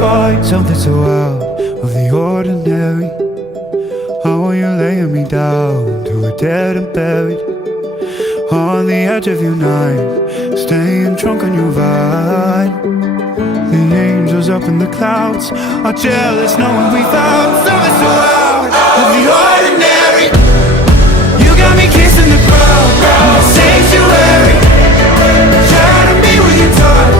find something so out of the ordinary. How are you laying me down to a dead and buried on the edge of your night, staying drunk on your vine. The angels up in the clouds are jealous knowing we found something so out of the ordinary. You got me kissing the ground in the sanctuary, trying to be with your touch.